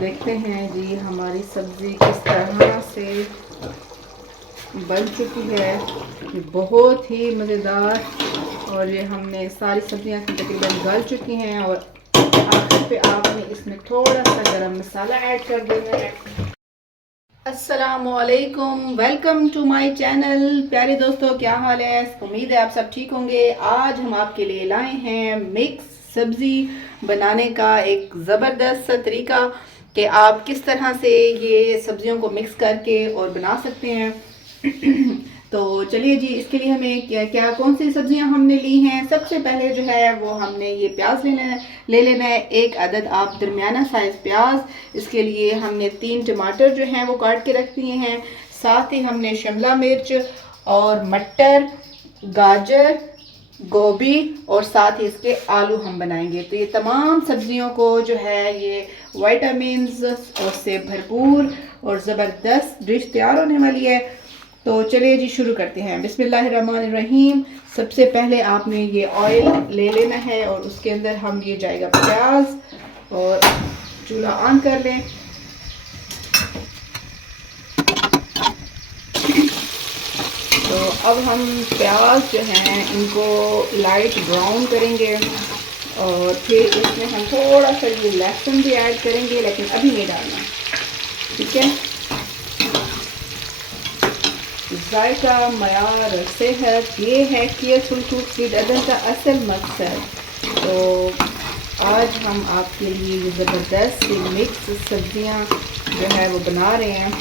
देखते हैं जी हमारी सब्ज़ी किस तरह से बन चुकी है। ये बहुत ही मज़ेदार। और ये हमने सारी सब्जियां तकरीबन गल चुकी हैं और आखिर पे आपने इसमें थोड़ा सा गरम मसाला ऐड कर देना है। अस्सलामुअलैकुम, वेलकम टू माय चैनल। प्यारे दोस्तों, क्या हाल है? उम्मीद है आप सब ठीक होंगे। आज हम आपके लिए लाए हैं मिक्स सब्ज़ी बनाने का एक ज़बरदस्त तरीका कि आप किस तरह से ये सब्जियों को मिक्स करके और बना सकते हैं। तो चलिए जी, इसके लिए हमें क्या क्या कौन सी सब्जियां हमने ली हैं। सबसे पहले जो है वो हमने ये प्याज ले लेना है। एक अदद आप दरमियाना साइज प्याज। इसके लिए हमने 3 टमाटर जो हैं वो काट के रख दिए हैं। साथ ही हमने शिमला मिर्च और मटर, गाजर, गोभी और साथ ही इसके आलू हम बनाएंगे। तो ये तमाम सब्जियों को जो है ये विटामिन्स और से भरपूर और ज़बरदस्त डिश तैयार होने वाली है। तो चलिए जी शुरू करते हैं। बिस्मिल्लाहिर्रहमानिर्रहीम। सबसे पहले आपने ये ऑयल ले लेना है और उसके अंदर हम ये जाएगा प्याज। और चूल्हा ऑन कर लें। तो अब हम प्याज जो हैं इनको लाइट ब्राउन करेंगे और फिर इसमें हम थोड़ा सा ये लहसुन भी ऐड करेंगे, लेकिन अभी नहीं डालना, ठीक है। जायका, मयार, सेहत, ये है केयरफुल कुक विद अदर का असल मकसद। तो आज हम आपके लिए ये ज़बरदस्त मिक्स सब्जियां जो है वो बना रहे हैं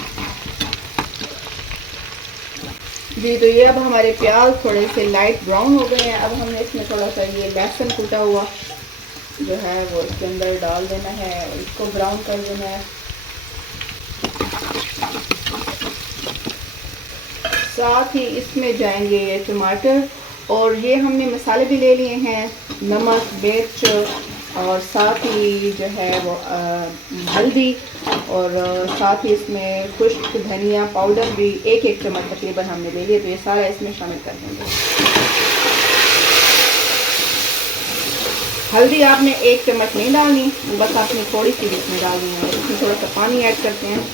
जी। तो ये अब हमारे प्याज थोड़े से लाइट ब्राउन हो गए हैं। अब हमने इसमें थोड़ा सा ये लहसुन कूटा हुआ जो है वो इसके अंदर डाल देना है और इसको ब्राउन कर देना है। साथ ही इसमें जाएंगे ये टमाटर और ये हमने मसाले भी ले लिए हैं, नमक, मिर्च और साथ ही जो है वो हल्दी और साथ ही इसमें खुश्क धनिया पाउडर भी एक चम्मच तकरीबन हमने ले लिया। तो ये सारा इसमें शामिल कर देंगे। हल्दी आपने 1 चम्मच नहीं डालनी, बस आपने थोड़ी सी इसमें डालनी है। इसमें थोड़ा सा पानी ऐड करते हैं।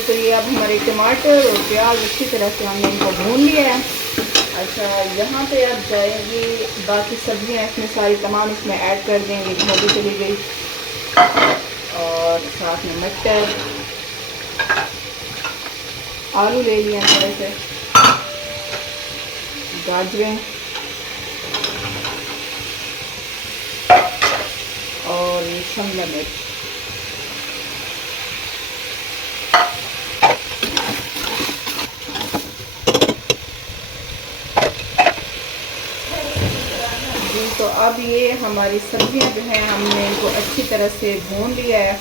तो ये अब हमारे टमाटर और प्याज अच्छी तरह से हमने इनको भून लिया है। अच्छा, यहाँ पे अब जाएंगी बाकी सब्जियाँ, इसमें सारी तमाम इसमें ऐड कर देंगे। गोभी चली गई और साथ में मटर, आलू ले लिए थोड़े से, गाजरें और शिमला मिर्च। तो अब ये हमारी सब्जियां जो हैं हमने इनको अच्छी तरह से भून लिया है।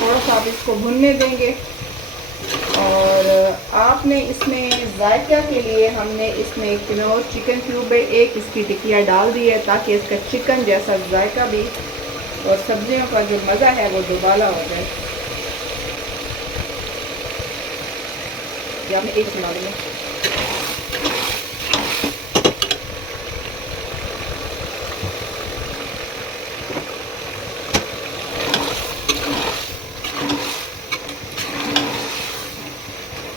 थोड़ा सा आप इसको भूनने देंगे और आपने इसमें जायका के लिए हमने इसमें किनोर चिकन क्यूब है, एक इसकी टिकिया डाल दी है ताकि इसका चिकन जैसा जायका भी और सब्जियों का जो मज़ा है वो दोबारा हो जाए। या मैं एक बना दूँगी।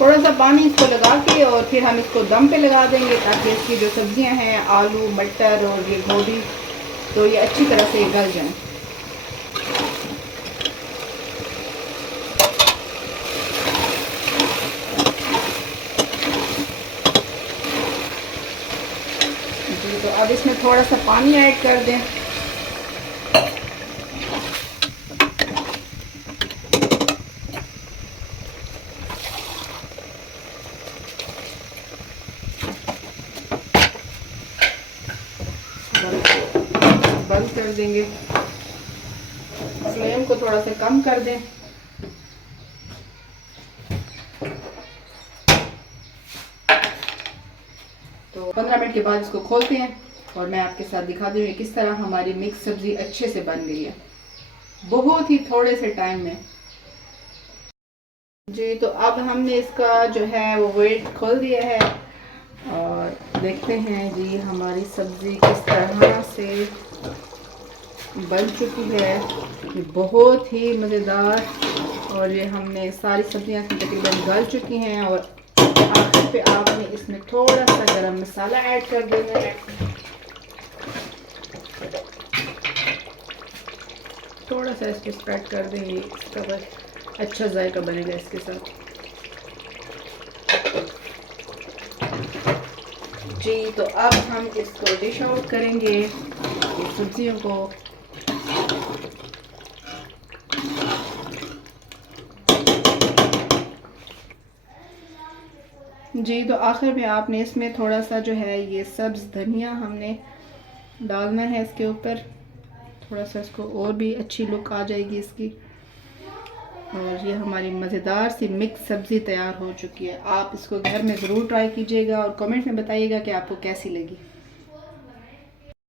थोड़ा सा पानी इसको लगा के और फिर हम इसको दम पे लगा देंगे ताकि इसकी जो सब्जियां हैं, आलू, मटर और ये गोभी, तो ये अच्छी तरह से गल जाएं। जी, तो अब इसमें थोड़ा सा पानी ऐड कर दें। बंद कर देंगे, फ्लेम को थोड़ा सा कम कर दें। तो 15 मिनट के बाद इसको खोलते हैं और मैं आपके साथ दिखा दूँगी किस तरह हमारी मिक्स सब्ज़ी अच्छे से बन गई है बहुत ही थोड़े से टाइम में। जी, तो अब हमने इसका जो है वो वेट खोल दिया है और देखते हैं जी हमारी सब्ज़ी किस तरह से बन चुकी है। ये बहुत ही मज़ेदार, और ये हमने सारी सब्जियां तकरीबन गल चुकी हैं। और आखिर पे आपने इसमें थोड़ा सा गरम मसाला ऐड कर देना है, थोड़ा सा इसको स्प्रेड कर देंगे, इसका बस अच्छा जायका बनेगा इसके साथ। जी, तो अब हम इसको डिश आउट करेंगे सब्जियों को। जी, तो आखिर में आपने इसमें थोड़ा सा जो है ये सब्ज़ धनिया हमने डालना है इसके ऊपर, थोड़ा सा इसको और भी अच्छी लुक आ जाएगी इसकी। और ये हमारी मज़ेदार सी मिक्स सब्ज़ी तैयार हो चुकी है। आप इसको घर में ज़रूर ट्राई कीजिएगा और कमेंट में बताइएगा कि आपको कैसी लगी।